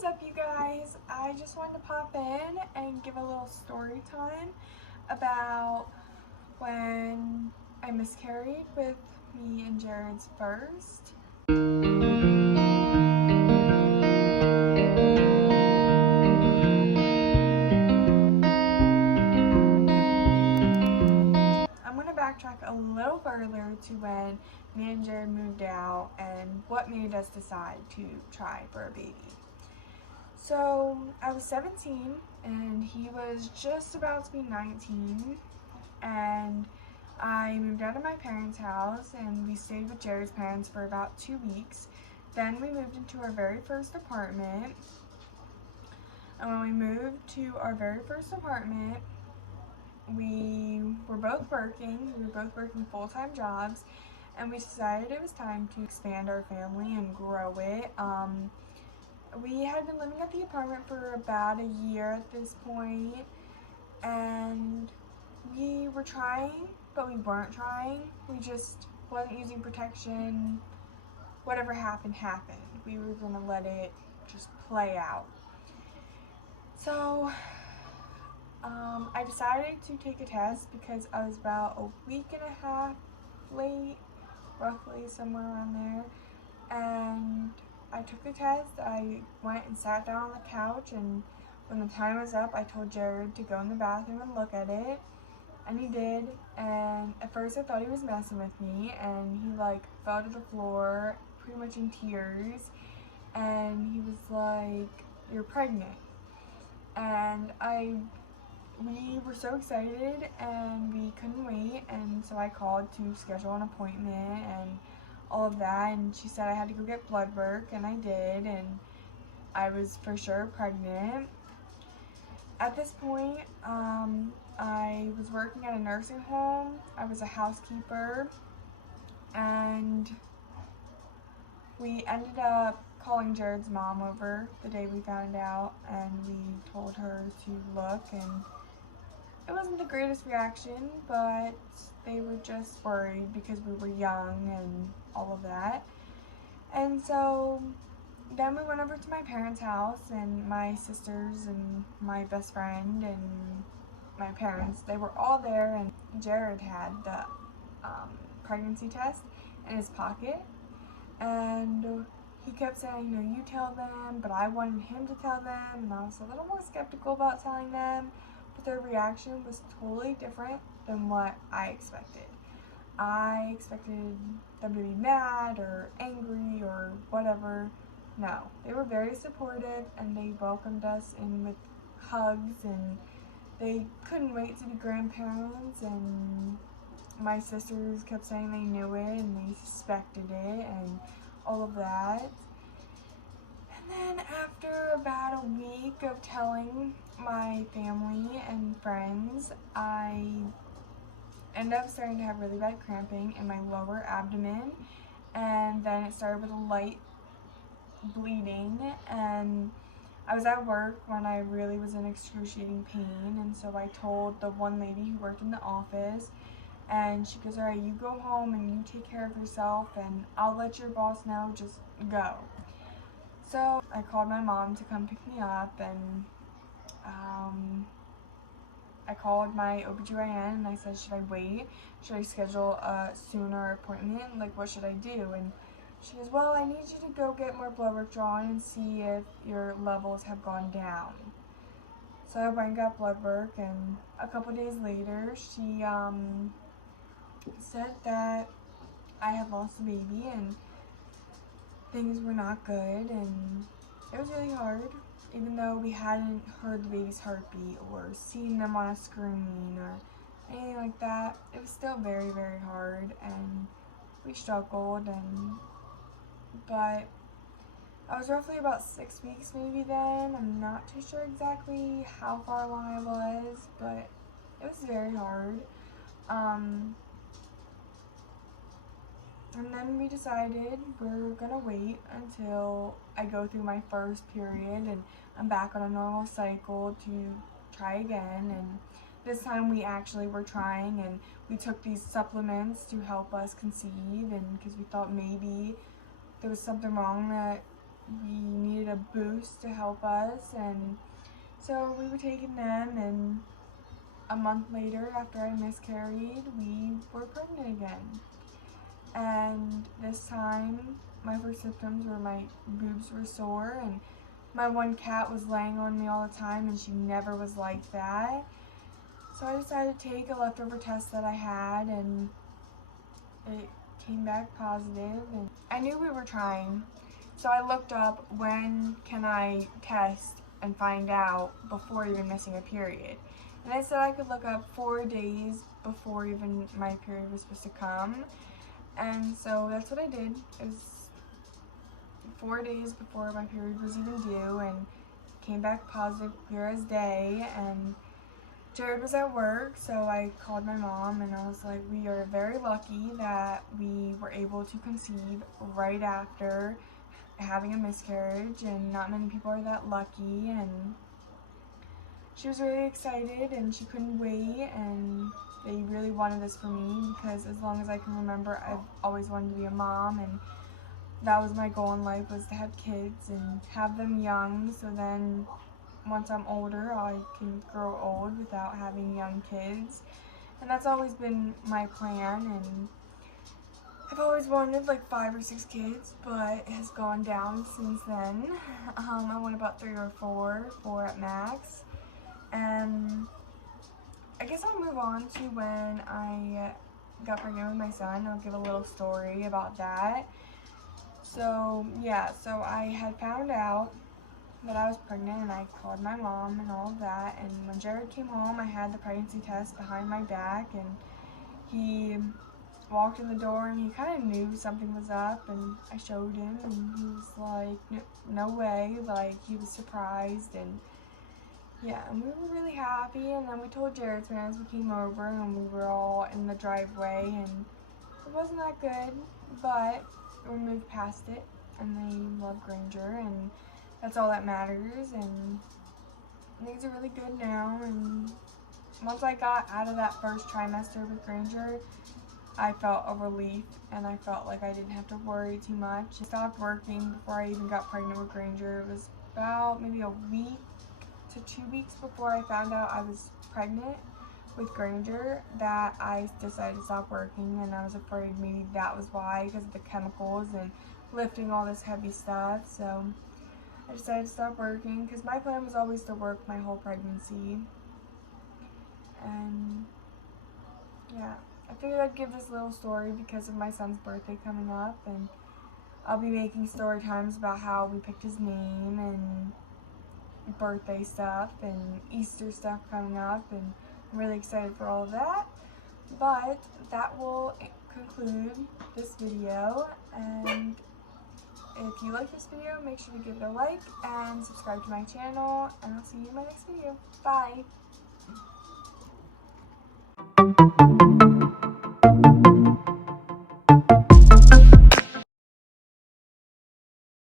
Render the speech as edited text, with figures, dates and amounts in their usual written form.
is up, you guys? I just wanted to pop in and give a little story time about when I miscarried with me and Jarrod's first. I'm going to backtrack a little further to when me and Jarrod moved out and what made us decide to try for a baby. So I was 17 and he was just about to be 19, and I moved out of my parents' house and we stayed with Jarrod's parents for about 2 weeks. Then we moved into our very first apartment, and when we moved to our very first apartment, we were both working full-time jobs, and we decided it was time to expand our family and grow it. We had been living at the apartment for about a year at this point, and we were trying, but we weren't trying. We just wasn't using protection. Whatever happened, happened. We were gonna let it just play out. So I decided to take a test because I was about a week and a half late, roughly somewhere around there, and I took the test. I went and sat down on the couch, and when the time was up, I told Jarrod to go in the bathroom and look at it, and he did. And at first I thought he was messing with me, and he fell to the floor pretty much in tears, and he was like, "You're pregnant." And we were so excited and we couldn't wait, and so I called to schedule an appointment and all of that, and she said I had to go get blood work, and I did, and I was for sure pregnant. At this point, I was working at a nursing home. I was a housekeeper, and we ended up calling Jarrod's mom over the day we found out, and we told her to look, and it wasn't the greatest reaction, but they were just worried because we were young and all of that. And so then we went over to my parents' house, and my sisters and my best friend and my parents, they were all there, and Jarrod had the pregnancy test in his pocket, and he kept saying, "No, you tell them," but I wanted him to tell them, and I was a little more skeptical about telling them, but their reaction was totally different than what I expected. I expected them to be mad or angry or whatever. No, they were very supportive, and they welcomed us in with hugs, and they couldn't wait to be grandparents, and my sisters kept saying they knew it and they suspected it and all of that. And then after about a week of telling my family and friends, I ended up starting to have really bad cramping in my lower abdomen, and then it started with a light bleeding, and I was at work when I really was in excruciating pain, and so I told the one lady who worked in the office, and she goes, "All right, you go home and you take care of yourself, and I'll let your boss know, just go." So I called my mom to come pick me up, and I called my OBGYN and I said, "Should I wait? Should I schedule a sooner appointment? Like, what should I do?" And she goes, "Well, I need you to go get more blood work drawn and see if your levels have gone down." So I went and got blood work, and a couple days later, she said that I had lost a baby and things were not good, and it was really hard. Even though we hadn't heard the baby's heartbeat or seen them on a screen or anything like that, it was still very, very hard, and we struggled. But I was roughly about 6 weeks maybe then. I'm not too sure exactly how far along I was, but it was very hard. And then we decided we're gonna wait until I go through my first period and I'm back on a normal cycle to try again. And this time we actually were trying, and we took these supplements to help us conceive, and because we thought maybe there was something wrong that we needed a boost to help us, and so we were taking them, and a month later, after I miscarried, we were pregnant again. And this time, my first symptoms were my boobs were sore, and my one cat was laying on me all the time, and she never was like that. So I decided to take a leftover test that I had, and it came back positive, and I knew we were trying. So I looked up, when can I test and find out before even missing a period. And it said I could look up 4 days before even my period was supposed to come. And so that's what I did. It was 4 days before my period was even due, and came back positive, clear as day. And Jarrod was at work, so I called my mom and I was like, we are very lucky that we were able to conceive right after having a miscarriage, and not many people are that lucky. And she was really excited and she couldn't wait, and they really wanted this for me because as long as I can remember, I've always wanted to be a mom, and that was my goal in life, was to have kids and have them young, so then once I'm older I can grow old without having young kids. And that's always been my plan, and I've always wanted like 5 or 6 kids, but it has gone down since then. I want about 3 or 4 at max. And I guess I'll move on to when I got pregnant with my son. I'll give a little story about that. So yeah, so I had found out that I was pregnant, and I called my mom and all of that. And when Jarrod came home, I had the pregnancy test behind my back, and he walked in the door and he kind of knew something was up, and I showed him and he was like, no way, like he was surprised. And yeah, and we were really happy. And then we told Jarrod's parents. We came over and we were all in the driveway, and it wasn't that good, but we moved past it, and they love Granger, and that's all that matters. And things are really good now. And once I got out of that first trimester with Granger, I felt a relief, and I felt like I didn't have to worry too much. I stopped working before I even got pregnant with Granger. It was about maybe a week to 2 weeks before I found out I was pregnant with Granger that I decided to stop working, and I was afraid maybe that was why, because of the chemicals and lifting all this heavy stuff. So I decided to stop working because my plan was always to work my whole pregnancy. And yeah, I figured I'd give this little story because of my son's birthday coming up, and I'll be making story times about how we picked his name and birthday stuff and Easter stuff coming up, and I'm really excited for all of that. But that will conclude this video, and if you like this video, make sure to give it a like and subscribe to my channel, and I'll see you in my next video. Bye!